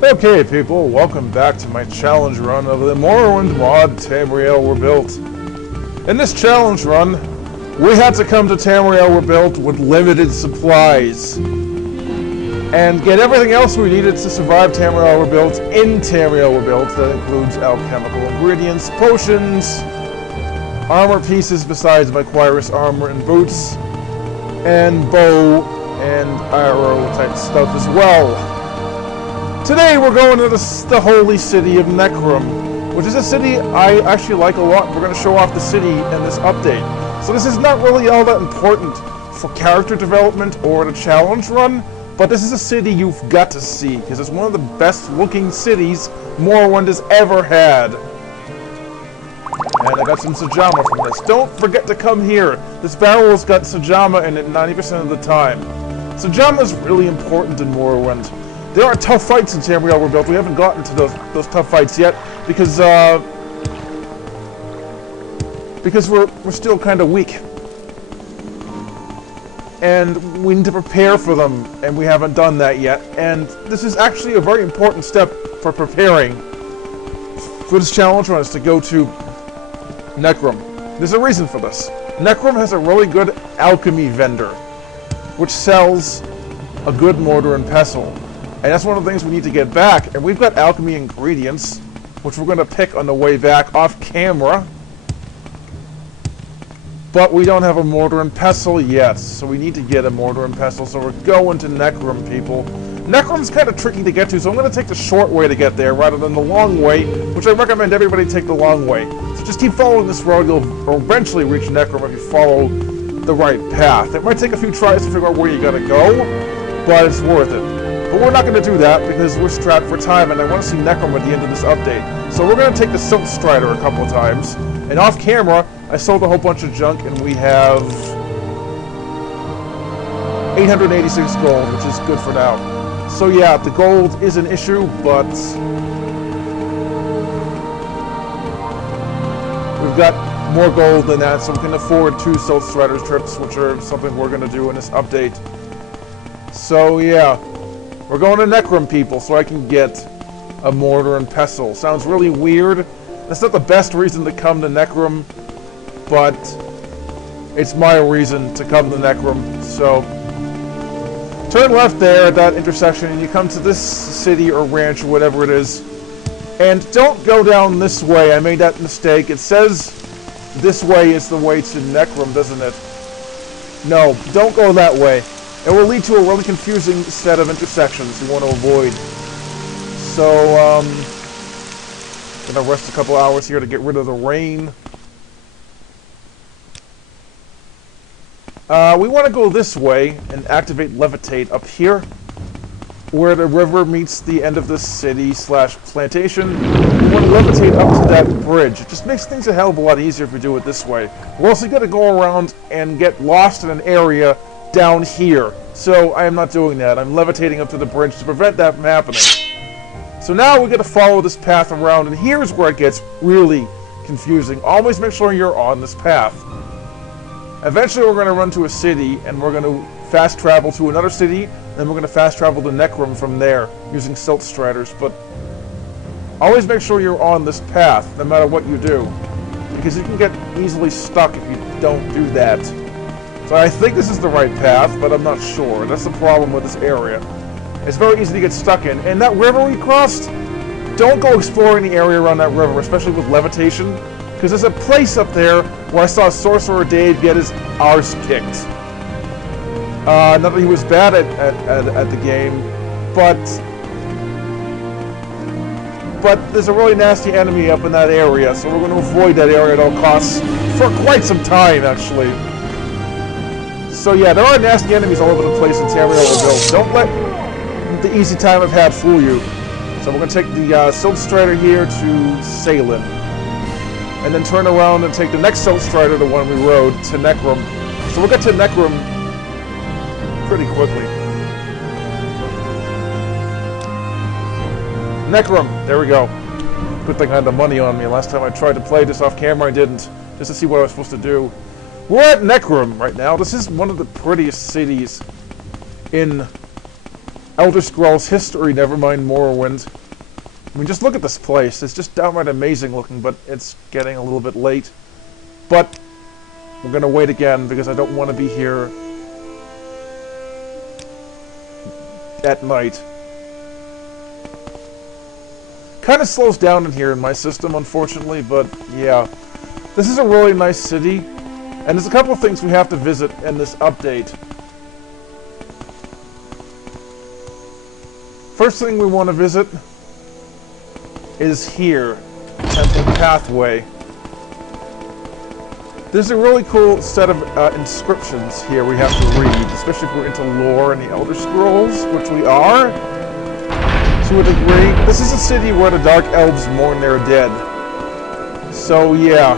Okay people, welcome back to my challenge run of the Morrowind mod Tamriel Rebuilt. In this challenge run, we had to come to Tamriel Rebuilt with limited supplies and get everything else we needed to survive Tamriel Rebuilt in Tamriel Rebuilt. That includes alchemical ingredients, potions, armor pieces besides my Quirus armor and boots, and bow and arrow type stuff as well. Today we're going to the holy city of Necrom, which is a city I actually like a lot. We're going to show off the city in this update. So this is not really all that important for character development or the challenge run, but this is a city you've got to see, because it's one of the best looking cities Morrowind has ever had. And I got some Sajama from this. Don't forget to come here. This barrel's got Sajama in it 90% of the time. Sajama is really important in Morrowind. There are tough fights in Tamriel Rebuilt. We haven't gotten to those tough fights yet because we're still kind of weak, and we need to prepare for them, and we haven't done that yet. And this is actually a very important step for preparing for this challenge run, is to go to Necrom. There's a reason for this. Necrom has a really good alchemy vendor, which sells a good mortar and pestle. And that's one of the things we need to get back. And we've got alchemy ingredients, which we're going to pick on the way back off camera. But we don't have a mortar and pestle yet, so we need to get a mortar and pestle. So we're going to Necrom, people. Necrom's kind of tricky to get to, so I'm going to take the short way to get there rather than the long way, which I recommend everybody take the long way. So just keep following this road. You'll eventually reach Necrom if you follow the right path. It might take a few tries to figure out where you got to go, but it's worth it. But we're not going to do that because we're strapped for time, and I want to see Necrom at the end of this update. So we're going to take the Silt Strider a couple of times, and off camera, I sold a whole bunch of junk, and we have 886 gold, which is good for now. So yeah, the gold is an issue, but we've got more gold than that, so we can afford 2 Silt Strider trips, which are something we're going to do in this update. So yeah. We're going to Necrom, people, so I can get a mortar and pestle. Sounds really weird. That's not the best reason to come to Necrom, but it's my reason to come to Necrom. So, turn left there at that intersection, and you come to this city or ranch or whatever it is. And don't go down this way. I made that mistake. It says this way is the way to Necrom, doesn't it? No, don't go that way. It will lead to a really confusing set of intersections you want to avoid. So, gonna rest a couple hours here to get rid of the rain. We want to go this way and activate Levitate up here, where the river meets the end of the city / plantation. We want to levitate up to that bridge. It just makes things a hell of a lot easier if we do it this way. We're also going to go around and get lost in an area down here. So I am not doing that. I'm levitating up to the bridge to prevent that from happening. So now we're going to follow this path around, and here's where it gets really confusing. Always make sure you're on this path. Eventually we're going to run to a city, and we're going to fast travel to another city, and then we're going to fast travel to Necrom from there, using Silt Striders. But always make sure you're on this path, no matter what you do, because you can get easily stuck if you don't do that. So I think this is the right path, but I'm not sure. That's the problem with this area. It's very easy to get stuck in. And that river we crossed, don't go exploring the area around that river, especially with levitation, because there's a place up there where I saw Sorcerer Dave get his arse kicked. Not that he was bad at the game, but there's a really nasty enemy up in that area, so we're going to avoid that area at all costs for quite some time, actually. So yeah, there are nasty enemies all over the place in Tamriel Rebuilt. Don't let the easy time I've had fool you. So we're going to take the Silt Strider here to Salem, and then turn around and take the next Silt Strider, the one we rode, to Necrom. So we'll get to Necrom pretty quickly. Necrom, there we go. Good thing I had the money on me. Last time I tried to play this off camera, I didn't, just to see what I was supposed to do. We're at Necrom right now. This is one of the prettiest cities in Elder Scrolls history, never mind Morrowind. I mean, just look at this place. It's just downright amazing looking, but it's getting a little bit late. But we're going to wait again because I don't want to be here at night. Kind of slows down in here in my system, unfortunately, but yeah. This is a really nice city, and there's a couple of things we have to visit in this update. First thing we want to visit is here, Temple Pathway. There's a really cool set of inscriptions here we have to read, especially if we're into lore and the Elder Scrolls, which we are, to a degree. This is a city where the Dark Elves mourn their dead. So, yeah.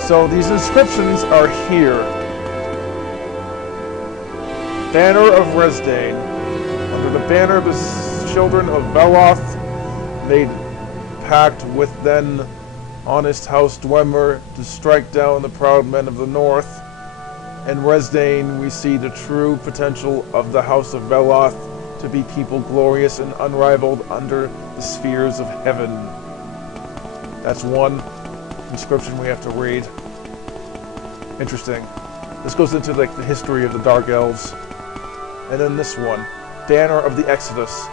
So, these inscriptions are here. Banner of Resdain. Under the banner of the children of Veloth, made pact with then honest House Dwemer to strike down the proud men of the North. In Resdain we see the true potential of the House of Veloth to be people glorious and unrivaled under the spheres of heaven. That's one inscription we have to read. Interesting. This goes into like the history of the Dark Elves. And then this one, Banner of the Exodus.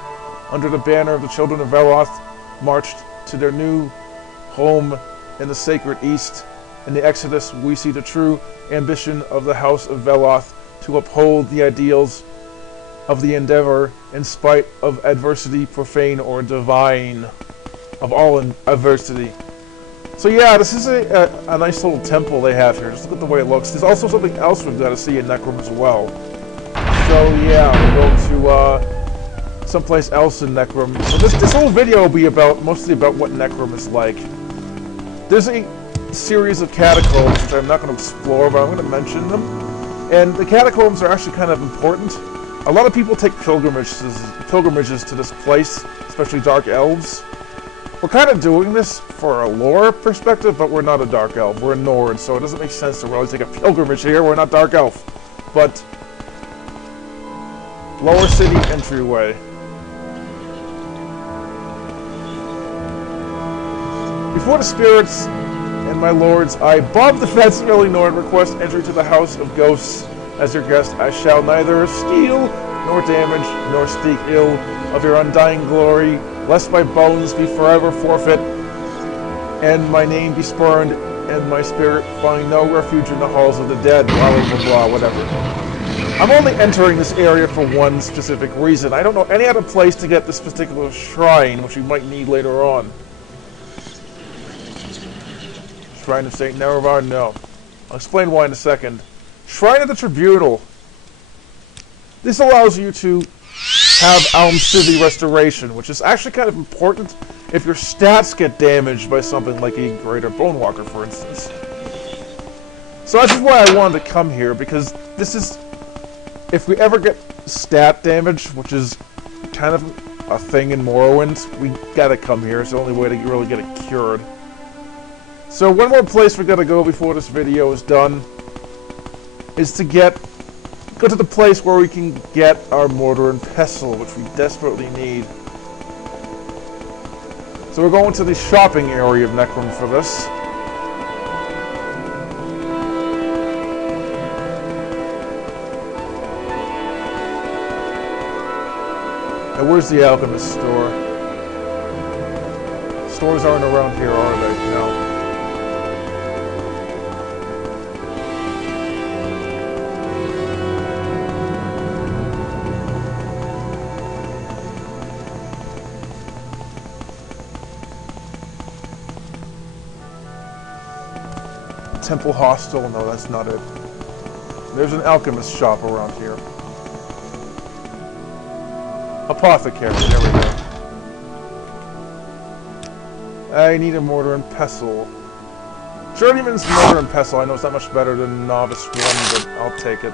Under the banner of the children of Veloth, marched to their new home in the sacred East. In the Exodus, we see the true ambition of the House of Veloth to uphold the ideals of the endeavor in spite of adversity, profane or divine. Of all adversity. So yeah, this is a nice little temple they have here. Just look at the way it looks. There's also something else we've got to see in Necrom as well. So yeah, we'll go to someplace else in Necrom. So this whole video will be mostly about what Necrom is like. There's a series of catacombs which I'm not going to explore, but I'm going to mention them. And the catacombs are actually kind of important. A lot of people take pilgrimages to this place, especially Dark Elves. We're kind of doing this for a lore perspective, but we're not a Dark Elf. We're a Nord, so it doesn't make sense to really take a pilgrimage here. We're not Dark Elf. But Lower City entryway. Before the spirits and my lords, I, Bob the Fancy Nord, request entry to the House of Ghosts. As your guest, I shall neither steal, nor damage, nor speak ill of your undying glory, lest my bones be forever forfeit, and my name be spurned, and my spirit find no refuge in the halls of the dead, blah blah blah, whatever. I'm only entering this area for one specific reason. I don't know any other place to get this particular shrine, which we might need later on. Shrine of St. Nerevar? No. I'll explain why in a second. Shrine of the Tribunal. This allows you to have Almcivi Restoration, which is actually kind of important if your stats get damaged by something like a Greater Bonewalker, for instance. So that's why I wanted to come here, because this is... If we ever get stat damage, which is kind of a thing in Morrowind, we gotta come here. It's the only way to really get it cured. So one more place we gotta go before this video is done is to go to the place where we can get our mortar and pestle, which we desperately need. So we're going to the shopping area of Necrom for this. Now where's the alchemist store? Stores aren't around here, are they? No. Temple Hostel? No, that's not it. There's an alchemist shop around here. Apothecary, there we go. I need a mortar and pestle. Journeyman's mortar and pestle. I know it's not much better than Novice 1, but I'll take it.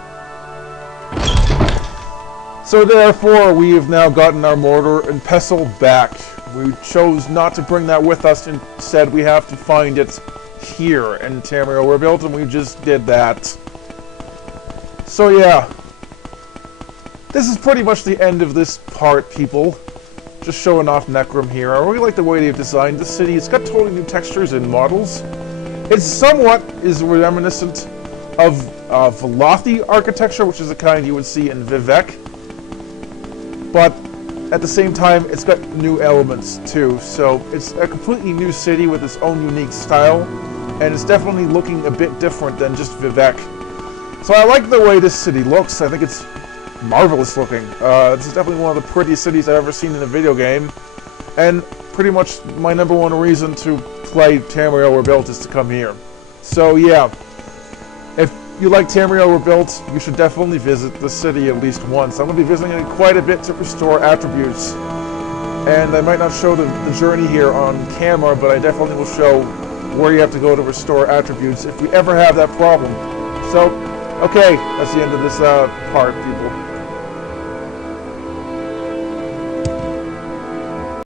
So therefore, we have now gotten our mortar and pestle back. We chose not to bring that with us, instead we have to find it here in Tamriel Rebuilt, and we just did that. So yeah, this is pretty much the end of this part, people. Just showing off Necrom here. I really like the way they've designed the city. It's got totally new textures and models. It somewhat is reminiscent of Velothi architecture, which is the kind you would see in Vivec. But at the same time, it's got new elements too. So it's a completely new city with its own unique style, and it's definitely looking a bit different than just Vivec. So I like the way this city looks. I think it's marvelous looking. This is definitely one of the prettiest cities I've ever seen in a video game, and pretty much my #1 reason to play Tamriel Rebuilt is to come here. So yeah, if you like Tamriel Rebuilt, you should definitely visit the city at least once. I'm going to be visiting it quite a bit to restore attributes, and I might not show the journey here on camera, but I definitely will show where you have to go to restore attributes if we ever have that problem. So, okay, that's the end of this part, people.